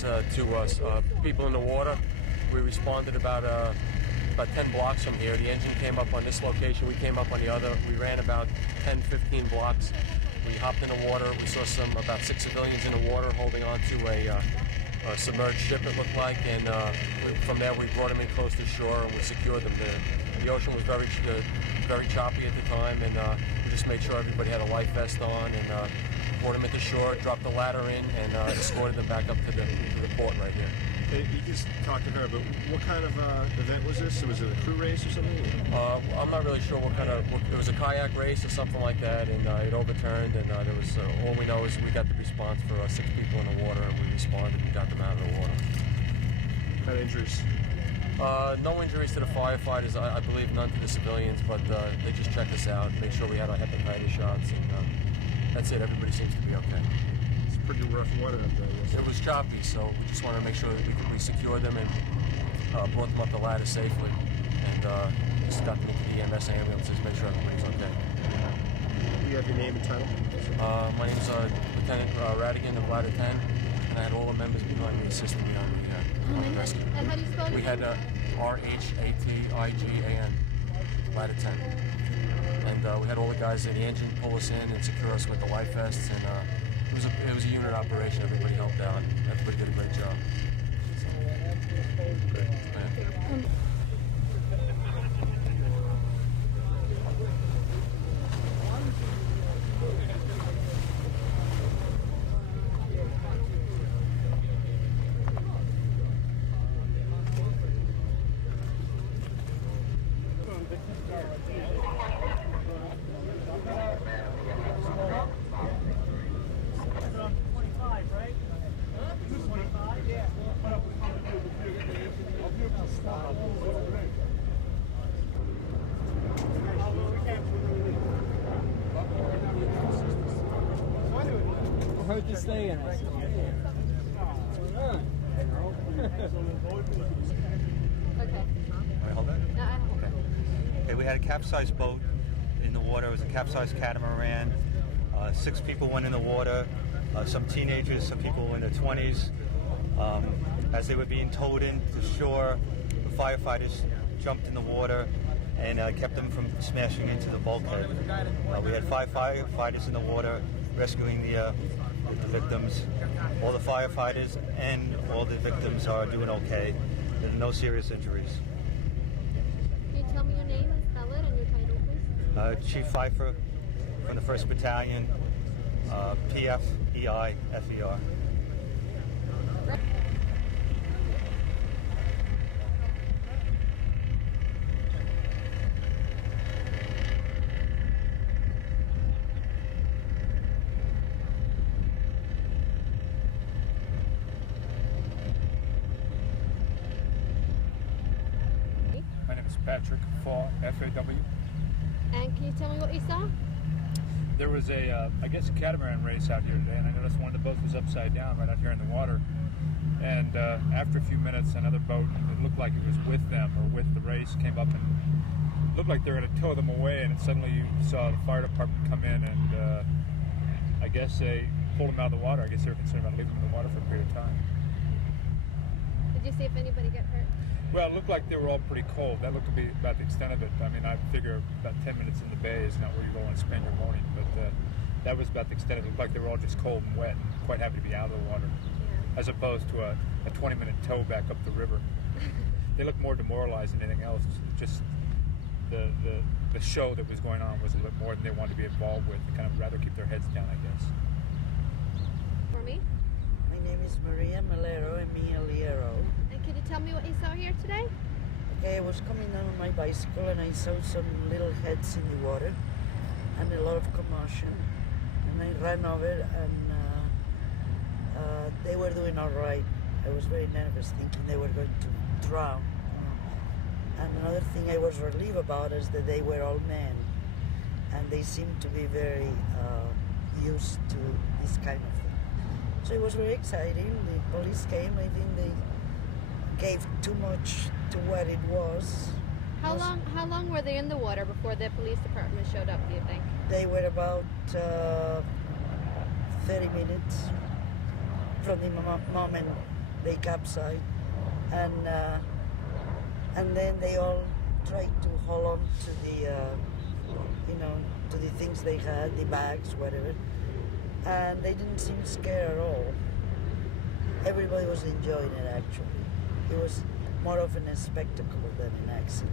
capsizes to people in the water. We responded about 10 blocks from here. The engine came up on this location. We came up on the other. We ran about 10, 15 blocks. We hopped in the water. We saw about 6 civilians in the water holding on to a submerged ship, it looked like, and from there we brought them in close to shore and we secured them. The ocean was very choppy at the time, and we just made sure everybody had a life vest on, and brought them into shore, dropped the ladder in, and escorted them back up to the port right here. You just talked to her, but what kind of event was this? Was it a crew race or something? I'm not really sure what kind of. It was a kayak race or something like that, and it overturned. And there was all we know is we got the response for 6 people in the water, and we responded and got them out of the water. What kind of injuries? No injuries to the firefighters. I believe none to the civilians, but they just checked us out, made sure we had our hepatitis shots, and that's it. Everybody seems to be okay. Pretty rough water up there. It was choppy, so we just wanted to make sure that we secured them and brought them up the ladder safely, and just got them into the EMS ambulances, make sure everybody's okay. Do you have your name and title? My name's Lieutenant Radigan of Ladder 10, and I had all the members behind me assisting me on the rescue. And how do you spell it? We had RHATIGAN, Ladder 10. And we had all the guys in the engine pull us in and secure us with the life vests, and it was a unit operation. Everybody helped out. Everybody did a great job. Hard to stay in it. Okay. Wait, hold that? No, I don't. Okay, we had a capsized boat in the water. It was a capsized catamaran. 6 people went in the water. Some teenagers, some people in their 20s. As they were being towed in to shore, the firefighters jumped in the water and kept them from smashing into the bulkhead. We had 5 firefighters in the water rescuing the victims. All the firefighters and all the victims are doing okay. There are no serious injuries. Can you tell me your name and spell it and your title, please? Chief Pfeiffer from the 1st Battalion, PFEIFER. My name is Patrick Faw, F-A-W. And can you tell me what you saw? There was a catamaran race out here today, and I noticed one of the boats was upside down right out here in the water. And after a few minutes, another boat that looked like it was with them or with the race came up and looked like they were going to tow them away. And suddenly you saw the fire department come in, and I guess they pulled them out of the water. I guess they were concerned about leaving them in the water for a period of time. Did you see if anybody got hurt? Well, it looked like they were all pretty cold. That looked to be about the extent of it. I mean, I figure about 10 minutes in the bay is not where you want to spend your morning, but that was about the extent of it. It looked like they were all just cold and wet and quite happy to be out of the water, as opposed to a 20-minute tow back up the river. They looked more demoralized than anything else. Just the show that was going on was a little bit more than they wanted to be involved with. They kind of rather keep their heads down, I guess. For me? My name is Maria Malero, M-E-L-E-R-O. And can you tell me what you saw here today? Okay, I was coming down on my bicycle and I saw some little heads in the water and a lot of commotion. And I ran over and they were doing all right. I was very nervous, thinking they were going to drown. And another thing I was relieved about is that they were all men. And they seemed to be very used to this kind of thing. So it was very exciting. The police came. I think they gave too much to what it was. How long were they in the water before the police department showed up, do you think? They were about 30 minutes from the moment they capsized, and then they all tried to hold on to the, to the things they had, the bags, whatever, and they didn't seem scared at all. Everybody was enjoying it, actually. It was more of a spectacle than an accident.